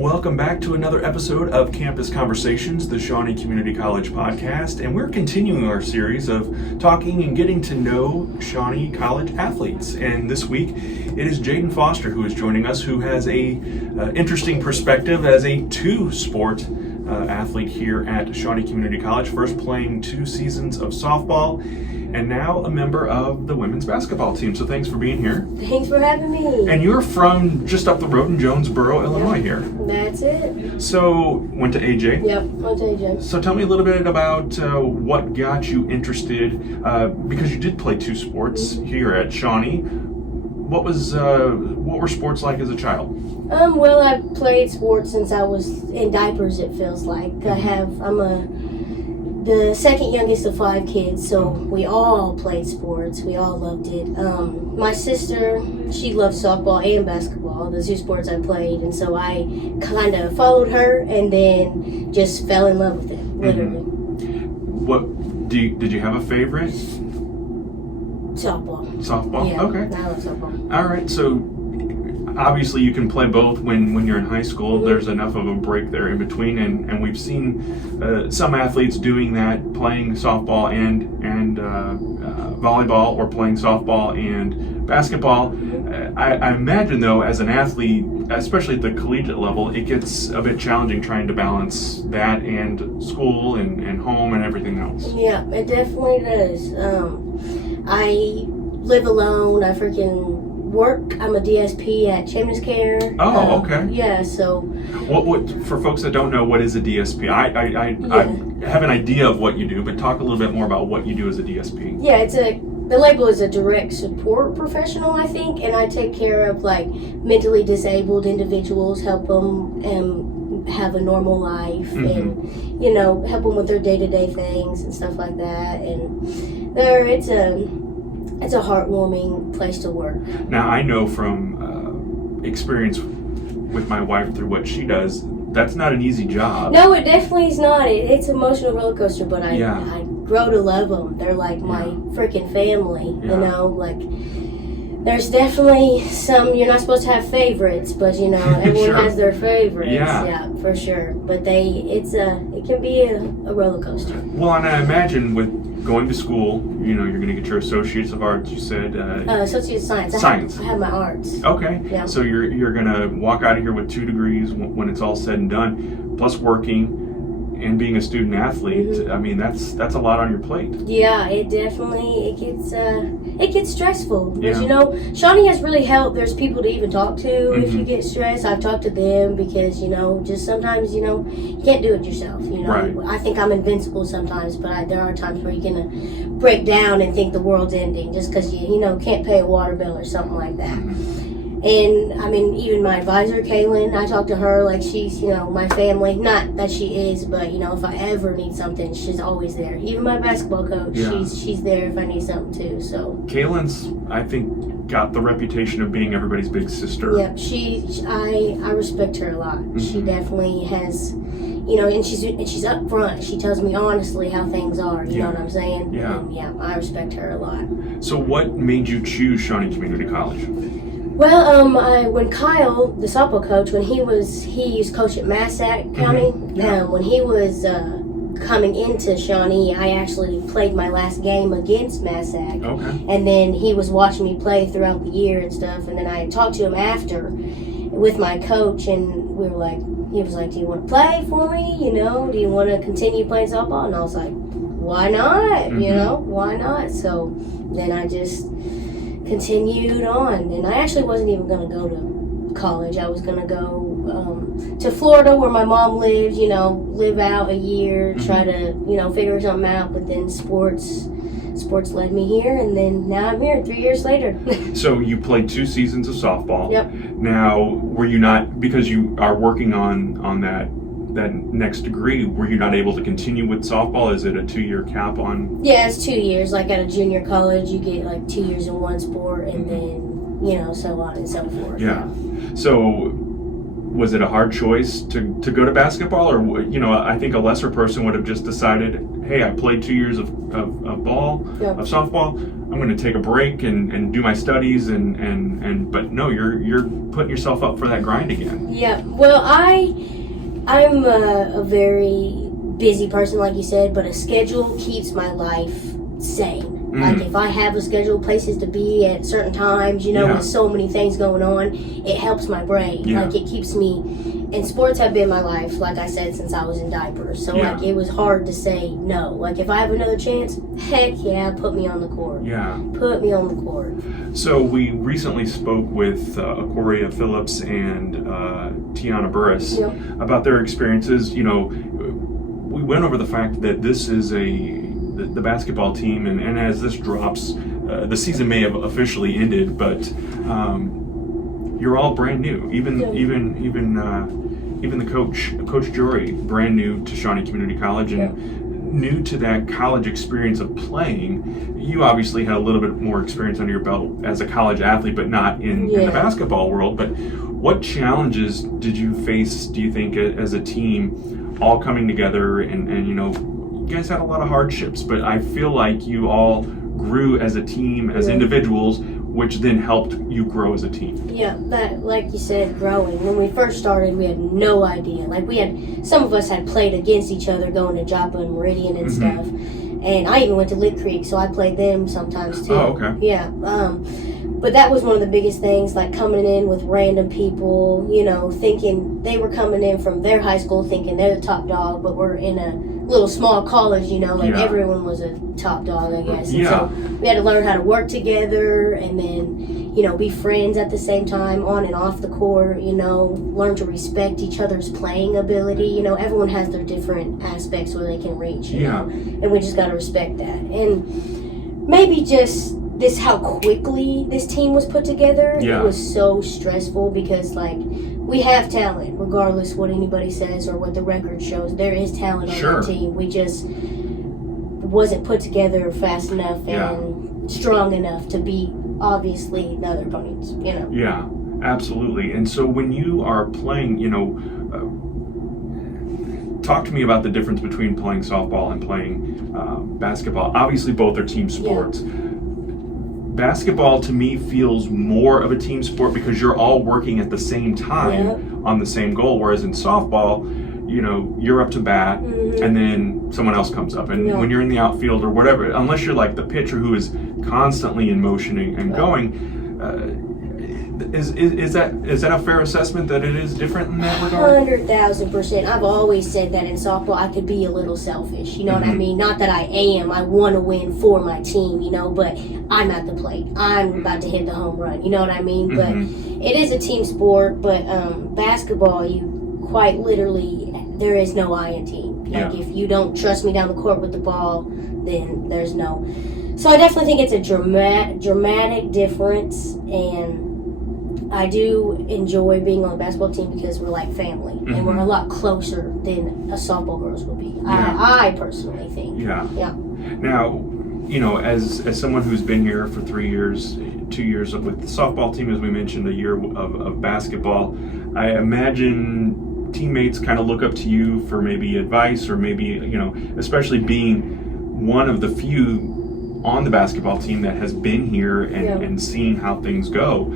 Welcome back to another episode of Campus Conversations, the Shawnee Community College podcast, and we're continuing our series of talking and getting to know Shawnee College athletes. And this week, it is Jaiden Foster who is joining us, who has a interesting perspective as a two-sport athlete here at Shawnee Community College, first playing 2 seasons of softball, and now a member of the women's basketball team. So thanks for being here. Thanks for having me. And you're from just up the road in Jonesboro, Illinois here. That's it. So, went to AJ? Yep, went to AJ. So tell me a little bit about what got you interested, because you did play 2 sports here at Shawnee. What were sports like as a child? Well, I played sports since I was in diapers, it feels like. I'm the second youngest of 5 kids, so we all played sports. We all loved it. My sister, she loved softball and basketball, the 2 sports I played, and so I kind of followed her and then just fell in love with it, literally. What did you have a favorite? Softball. Softball? Yeah, Okay. I love softball. All right, so obviously you can play both when you're in high school. Mm-hmm. There's enough of a break there in between, and we've seen some athletes doing that, playing softball and volleyball, or playing softball and basketball. I imagine, though, as an athlete, especially at the collegiate level, it gets a bit challenging trying to balance that and school and home and everything else. Yeah, it definitely does. I live alone. I freaking work. I'm a DSP at Children's Care. Oh, okay. Yeah, so. What for folks that don't know, what is a DSP? I have an idea of what you do, but talk a little bit more about what you do as a DSP. Yeah, the label is a direct support professional, I think, and I take care of like mentally disabled individuals, help them have a normal life, and help them with their day-to-day things and stuff like that. And it's a heartwarming place to work. Now, I know from experience with my wife through what she does, that's not an easy job. No, it definitely is not. It's an emotional roller coaster, but I grow to love them. They're like my freaking family, like there's definitely some, you're not supposed to have favorites, but everyone Sure. has their favorites. Yeah. For sure. But it can be a roller coaster. Well, and I imagine with going to school, you're going to get your Associates of Arts, you said. Associate of Science. Science. I have my arts. Okay. Yeah. So you're going to walk out of here with 2 degrees when it's all said and done, plus working and being a student athlete. Mm-hmm. I mean, that's a lot on your plate. Yeah, it definitely it gets stressful. But Yeah. Shawnee has really helped. There's people to even talk to if you Mhm. get stressed. I've talked to them because just sometimes you can't do it yourself. Right. I think I'm invincible sometimes, but there are times where you're gonna break down and think the world's ending just because you can't pay a water bill or something like that. And I mean, even my advisor, Kaylin, I talk to her like she's, my family. Not that she is, but if I ever need something, she's always there. Even my basketball coach, Yeah. she's there if I need something too. So. Kaylin's, I think, got the reputation of being everybody's big sister. Yep, I respect her a lot. She definitely has, and she's up front. She tells me honestly how things are. You know what I'm saying? Yeah. And I respect her a lot. So what made you choose Shawnee Community College? Well, when Kyle, the softball coach, he used to coach at Massac County. Yeah. When he was coming into Shawnee, I actually played my last game against Massac. Okay. And then he was watching me play throughout the year and stuff. And then I talked to him after with my coach, and he was like, "Do you want to play for me? Do you want to continue playing softball?" And I was like, "Why not? Why not?" So then I just continued on, and I actually wasn't even going to go to college. I was going to go to Florida where my mom lives, live out a year, try to, figure something out, but then sports led me here, and then now I'm here 3 years later. So you played 2 seasons of softball. Yep. Now, were you not, because you are working on that next degree, were you not able to continue with softball? Is it a 2-year cap on? Yeah, it's 2 years. Like at a junior college, you get like 2 years in one sport, and then so on and so forth. Yeah. So was it a hard choice to go to basketball, or I think a lesser person would have just decided, hey, I played 2 years of softball. I'm going to take a break and do my studies but no, you're putting yourself up for that grind again. Yeah. Well, I'm a very busy person, like you said, but a schedule keeps my life sane. Like if I have a schedule, places to be at certain times, with so many things going on, it helps my brain. Yeah. Like it keeps me, and sports have been my life, like I said, since I was in diapers. So like it was hard to say no. Like if I have another chance, heck yeah, put me on the court. Yeah. Put me on the court. So we recently spoke with Aquaria Phillips and Tiana Burris about their experiences. We went over the fact that this is the basketball team, and as this drops, the season may have officially ended, but you're all brand new. Even the coach Jory, brand new to Shawnee Community College and new to that college experience of playing. You obviously had a little bit more experience under your belt as a college athlete, but not in the basketball world. But what challenges did you face, do you think, as a team, all coming together and you guys had a lot of hardships, but I feel like you all grew as a team, as individuals, which then helped you grow as a team. Yeah, that, like you said, growing. When we first started, we had no idea. Like some of us had played against each other going to Joppa and Meridian and stuff. And I even went to Lick Creek, so I played them sometimes too. Oh, okay. Yeah. But that was one of the biggest things, like coming in with random people, thinking they were coming in from their high school thinking they're the top dog, but we're in a little small college, everyone was a top dog, I guess. And so we had to learn how to work together and then, be friends at the same time, on and off the court, learn to respect each other's playing ability. Everyone has their different aspects where they can reach, and we just got to respect that. And maybe just how quickly this team was put together, it was so stressful because, we have talent, regardless what anybody says or what the record shows. There is talent on our team. We just wasn't put together fast enough and strong enough to beat, obviously, the other opponents, Yeah, absolutely. And so when you are playing, talk to me about the difference between playing softball and playing basketball. Obviously, both are team sports. Basketball to me feels more of a team sport because you're all working at the same time on the same goal, whereas in softball, you're up to bat and then someone else comes up, and when you're in the outfield or whatever, unless you're like the pitcher who is constantly in motion and going, is that a fair assessment that it is different in that regard? 100,000%. I've always said that in softball I could be a little selfish, you know what I mean? Not that I am. I want to win for my team, but I'm at the plate. I'm about to hit the home run, you know what I mean? But it is a team sport, but basketball, you quite literally, there is no I in team. Like if you don't trust me down the court with the ball, then there's no. So I definitely think it's a dramatic difference, and I do enjoy being on the basketball team because we're like family, and we're a lot closer than a softball girls would be. I personally think. Yeah. Now, as someone who's been here for 3 years, 2 years with the softball team, as we mentioned, a year of basketball, I imagine teammates kind of look up to you for maybe advice, or maybe, especially being one of the few on the basketball team that has been here and seen how things go.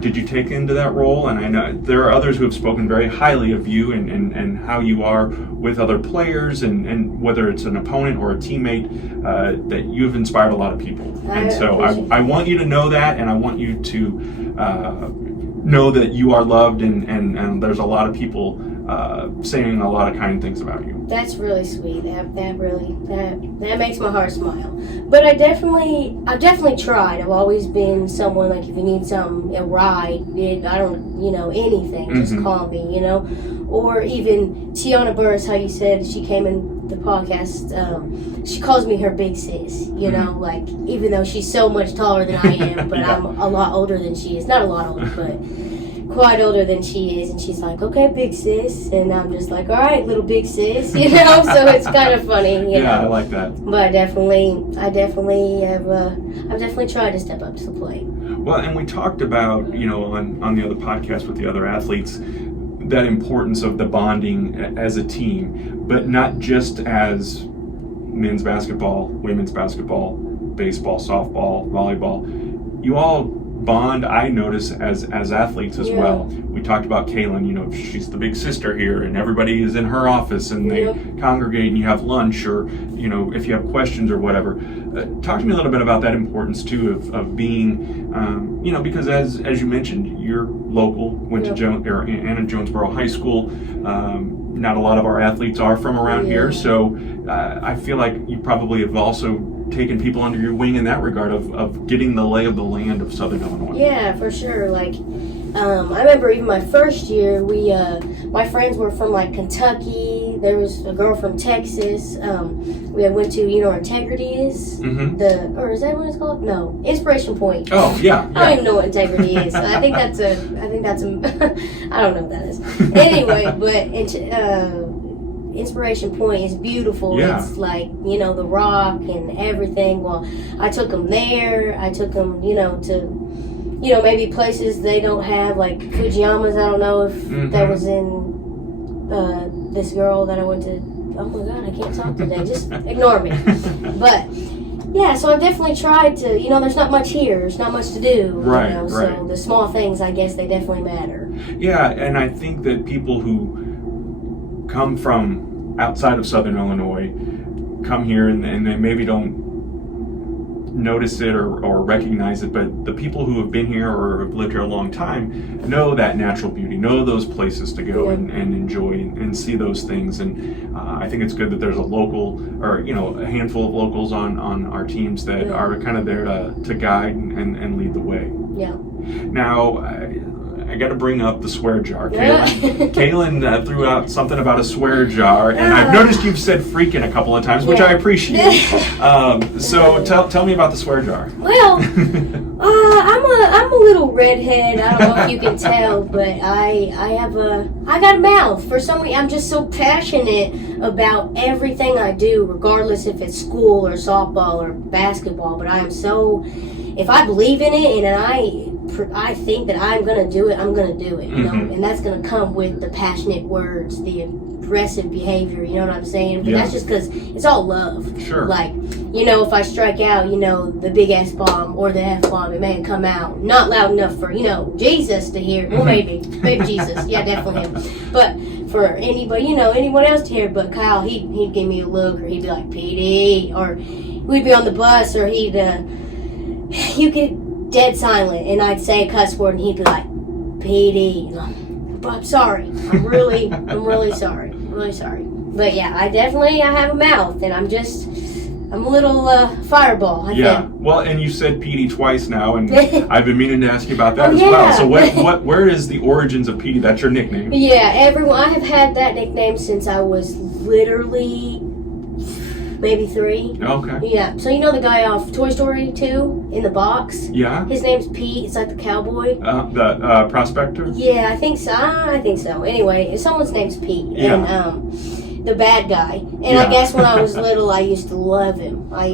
Did you take into that role? And I know there are others who have spoken very highly of you and how you are with other players, and whether it's an opponent or a teammate, that you've inspired a lot of people. And so I want you to know that, and I want you to know that you are loved, and there's a lot of people saying a lot of kind things about you. That's really sweet. That makes my heart smile. But I've definitely tried. I've always been someone, like, if you need something, a ride, anything, just call me, Or even Tiana Burris, how you said she came in the podcast, she calls me her big sis, like, even though she's so much taller than I am, but I'm a lot older than she is. Not a lot older, but quite older than she is, and she's like, okay, big sis, and I'm just like, all right, little big sis, you know. So it's kind of funny, you know. I like that. But I definitely I've definitely tried to step up to the plate. Well, and we talked about, you know, on the other podcast with the other athletes, that importance of the bonding as a team, but not just as men's basketball, women's basketball, baseball, softball, volleyball. You all bond, I notice, as athletes as well. We talked about Kaylin, you know, she's the big sister here, and everybody is in her office, and they congregate, and you have lunch, or, you know, if you have questions or whatever. Talk to me a little bit about that importance, too, of being, you know, because as you mentioned, you're local, went to Anna Jonesboro High School. Not a lot of our athletes are from around here, so I feel like you probably have also taken people under your wing in that regard of getting the lay of the land of Southern Illinois. Yeah, for sure. Like, I remember even my first year, my friends were from like Kentucky. There was a girl from Texas. We went to, you know, where Integrity is? Mm-hmm. Or is that what it's called? No, Inspiration Point. Oh, yeah. I don't even know what Integrity is. I think that's a I don't know what that is. Anyway, but Inspiration Point is beautiful. Yeah. It's like, you know, the rock and everything. Well, I took them there. I took them, you know, to, you know, maybe places they don't have, like Fujiyamas. I don't know if that was in this girl that I went to. Oh my God, I can't talk today. Just ignore me. But yeah, so I've definitely tried to, you know, there's not much here. There's not much to do. Right, you know, right. So the small things, I guess, they definitely matter. Yeah, and I think that people who come from outside of Southern Illinois come here and they maybe don't notice it or recognize it, but the people who have been here or have lived here a long time know that natural beauty, know those places to go and enjoy and see those things. And I think it's good that there's a local, or, you know, a handful of locals on our teams that are kind of there to guide and lead the way. Yeah. Now, I got to bring up the swear jar. Kaylin threw out something about a swear jar, and I've noticed you've said freaking a couple of times, which I appreciate. So tell me about the swear jar. Well, I'm a little redhead. I don't know if you can tell, but I got a mouth. For some reason, I'm just so passionate about everything I do, regardless if it's school or softball or basketball. But I am so, if I believe in it and I think that I'm going to do it, I'm going to do it, you know, and that's going to come with the passionate words, the aggressive behavior, you know what I'm saying? But that's just because it's all love. Sure. Like, you know, if I strike out, you know, the big S-bomb or the F-bomb, it may come out not loud enough for, you know, Jesus to hear. Well, maybe Jesus. Yeah, definitely him. But for anybody, you know, anyone else to hear, but Kyle, he'd give me a look, or he'd be like, Petey, or we'd be on the bus, or you get dead silent, and I'd say a cuss word, and he'd be like, Petey, I'm sorry. I'm really sorry. I'm really sorry. But yeah, I have a mouth, and I'm a little fireball, I think. Well, and you said Petey twice now, and I've been meaning to ask you about that as well. So where is the origins of Petey? That's your nickname. Yeah, I have had that nickname since I was literally maybe 3. Okay. Yeah. So you know the guy off Toy Story 2 in the box? Yeah. His name's Pete. It's like the cowboy. The prospector? Yeah, I think so. Anyway, someone's name's Pete. Yeah. And the bad guy. And I guess when I was little, I used to love him. I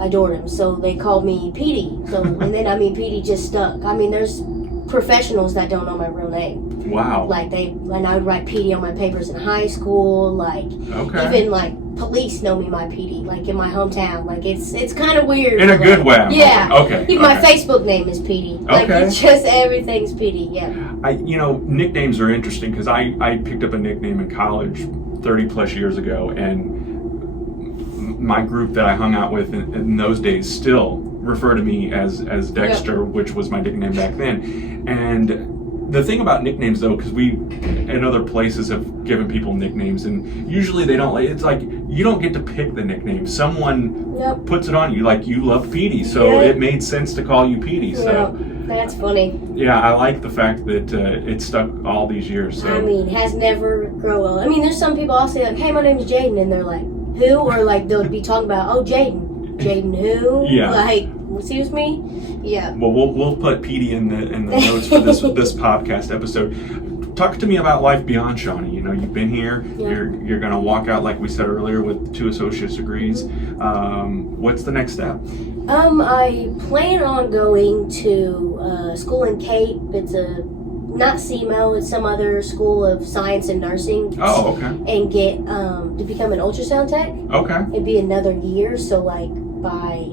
adored him. So they called me Petey. So and then Petey just stuck. I mean, there's professionals that don't know my real name. Wow. Like when I would write Petey on my papers in high school, like even like police know me by Petey, like in my hometown. Like it's kind of weird. In a good way. Yeah. Okay. Even my Facebook name is Petey. Like it's just everything's Petey. Yeah. Nicknames are interesting because I picked up a nickname in college 30 plus years ago, and my group that I hung out with in those days still refer to me as Dexter, which was my nickname back then. And the thing about nicknames, though, because we in other places have given people nicknames, and usually they don't. It's like you don't get to pick the nickname. Someone puts it on you. Like, you love Petey, so it made sense to call you Petey. So that's funny. Yeah, I like the fact that it stuck all these years. So. I mean, has never grown old. I mean, there's some people I'll say like, "Hey, my name is Jaiden," and they're like, "Who?" Or like they'll be talking about, "Oh, Jaiden who?" Yeah. Like, Excuse me? Yeah. Well, we'll put Petey in the notes for this podcast episode. Talk to me about life beyond Shawnee. You know, you've been here. Yeah. You're going to walk out, like we said earlier, with 2 associate's degrees. What's the next step? I plan on going to school in Cape. It's not CMO, it's some other school of science and nursing. Oh, okay. And get to become an ultrasound tech. Okay. It'd be another year, so like by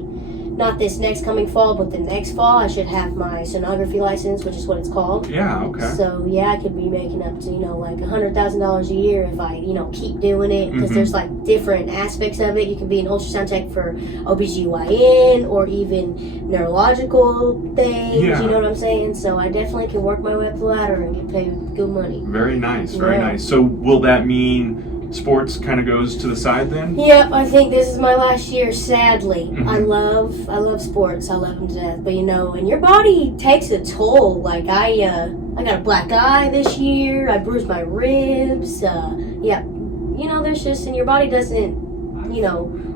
not this next coming fall, but the next fall, I should have my sonography license, which is what it's called. Yeah, okay. So yeah, I could be making up to like $100,000 a year if I keep doing it, because there's like different aspects of it. You can be an ultrasound tech for OBGYN or even neurological things. Yeah. You know what I'm saying? So I definitely can work my way up the ladder and get paid good money. Very nice, very nice. So will that mean sports kind of goes to the side then? Yep, I think this is my last year, sadly. I love sports. I love them to death. But and your body takes a toll. Like I got a black eye this year. I bruised my ribs. There's just, and your body doesn't,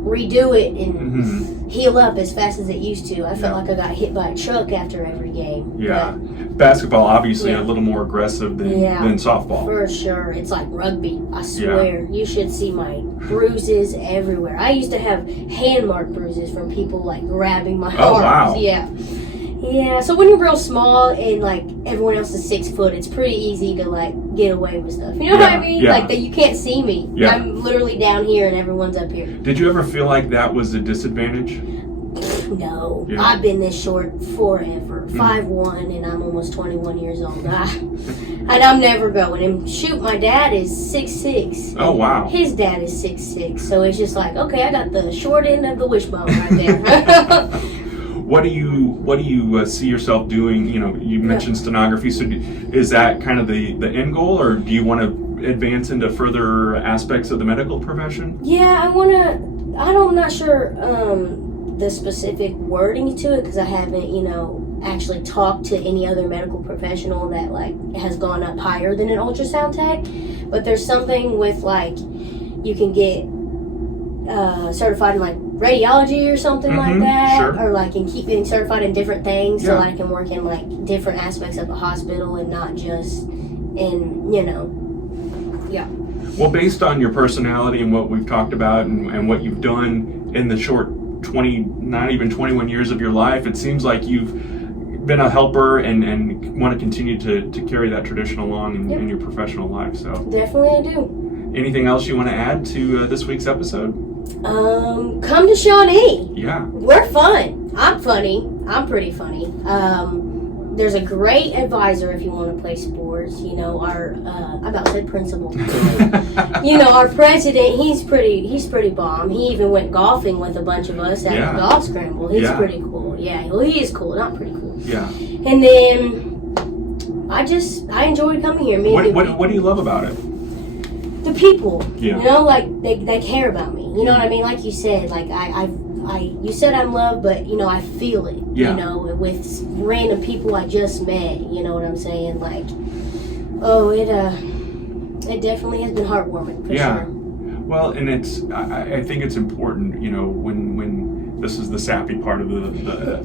redo it and heal up as fast as it used to. I felt like I got hit by a truck after every game. Yeah. Basketball, obviously, a little more aggressive than softball. For sure. It's like rugby. I swear. You should see my bruises everywhere. I used to have hand mark bruises from people like grabbing my arms. Wow. Yeah. Yeah. So when you're real small and like everyone else is 6 foot, it's pretty easy to like get away with stuff. You know what I mean? Yeah. Like that you can't see me. Yeah. I'm literally down here and everyone's up here. Did you ever feel like that was a disadvantage? No. Yeah. I've been this short forever. 5'1", and I'm almost 21 years old. And I'm never going. And shoot, my dad is 6'6". Oh, wow. His dad is 6'6". So it's just like, okay, I got the short end of the wishbone right there. What do you see yourself doing? You mentioned stenography. So is that kind of the end goal, or do you want to advance into further aspects of the medical profession? Yeah, I'm not sure the specific wording to it, because I haven't, actually talked to any other medical professional that like has gone up higher than an ultrasound tech. But there's something with like you can get certified in like radiology or something like that, sure. or like and keep getting certified in different things, Yeah. so I can work in like different aspects of the hospital and not just in yeah. Well, based on your personality and what we've talked about and what you've done in the short not even 21 years of your life, it seems like you've been a helper and want to continue to carry that tradition along in your professional life. So Definitely I do. Anything else you want to add to this week's episode? Come to Shawnee. Yeah. We're fun. I'm funny. I'm pretty funny. There's a great advisor if you want to play sports. Our I about said principal. Our president. He's pretty bomb. He even went golfing with a bunch of us at the golf scramble. He's pretty cool. Yeah, well, he is cool. Not pretty cool. Yeah. And then I enjoyed coming here. What do you love about it? The people. Yeah. Like they care about me. You know what I mean? Like you said, like you said I'm loved, but I feel it. Yeah. With random people I just met. You know what I'm saying? Like, it definitely has been heartwarming for sure. Well, and I think it's important. When this is the sappy part of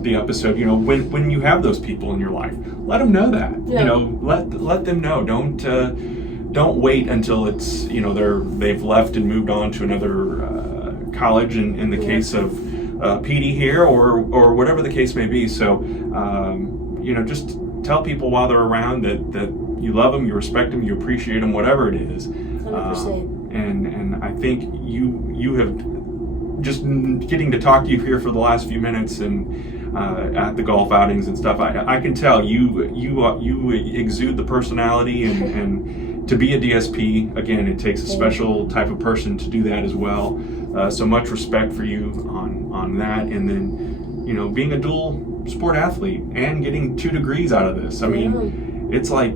the episode. When you have those people in your life, let them know that. Yeah. Let them know. Don't wait until it's they've left and moved on to another college. In the case of Petey here, or whatever the case may be. So just tell people while they're around that you love them, you respect them, you appreciate them, whatever it is. 100%. And I think you have just getting to talk to you here for the last few minutes and at the golf outings and stuff. I can tell you exude the personality and to be a DSP, again, it takes a special type of person to do that as well. So much respect for you on that. And then, being a dual sport athlete and getting 2 degrees out of this. I mean, it's like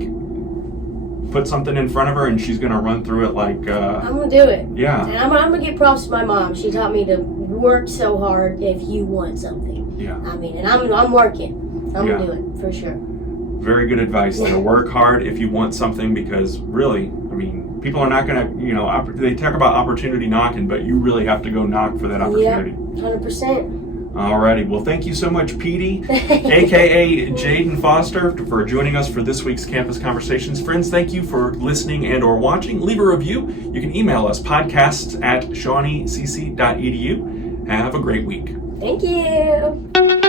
put something in front of her and she's going to run through it like... I'm going to do it. Yeah. And I'm going to give props to my mom. She taught me to work so hard if you want something. Yeah. I mean, and I'm working. I'm going to do it for sure. Very good advice there. Work hard if you want something, because really, I mean, people are not going to, they talk about opportunity knocking, but you really have to go knock for that opportunity. Yeah, 100%. Alrighty, well, thank you so much, Petey, aka Jaiden Foster, for joining us for this week's Campus Conversations. Friends, thank you for listening and or watching. Leave a review. You can email us, podcasts@shawneecc.edu. Have a great week. Thank you.